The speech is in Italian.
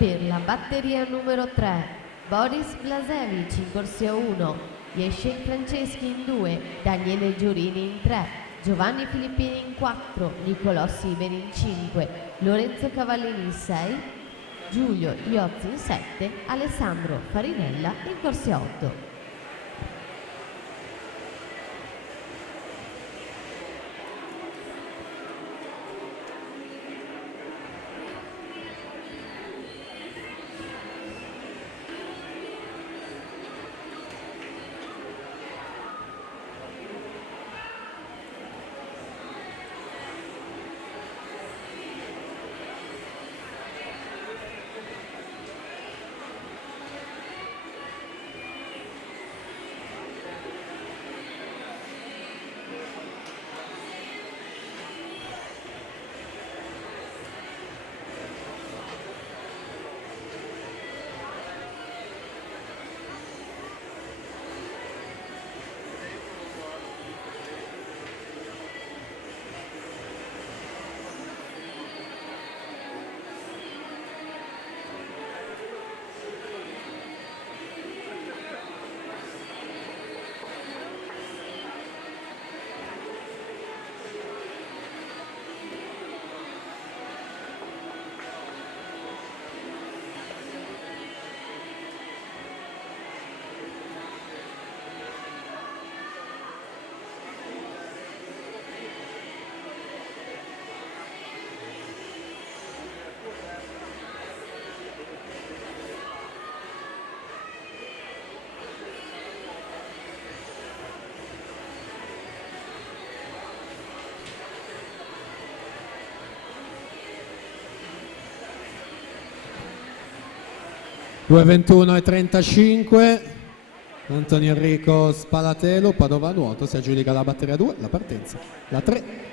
Per la batteria numero 3, Boris Blasevic in corsia 1, Yeshen Franceschi in 2, Daniele Giorini in 3, Giovanni Filippini in 4, Nicolò Siberi in 5, Lorenzo Cavallini in 6, Giulio Iozzi in 7, Alessandro Farinella in corsia 8. Due 21:35, Antonio Enrico Spalatelo, Padova Nuoto, si aggiudica la batteria 2, la partenza, la 3.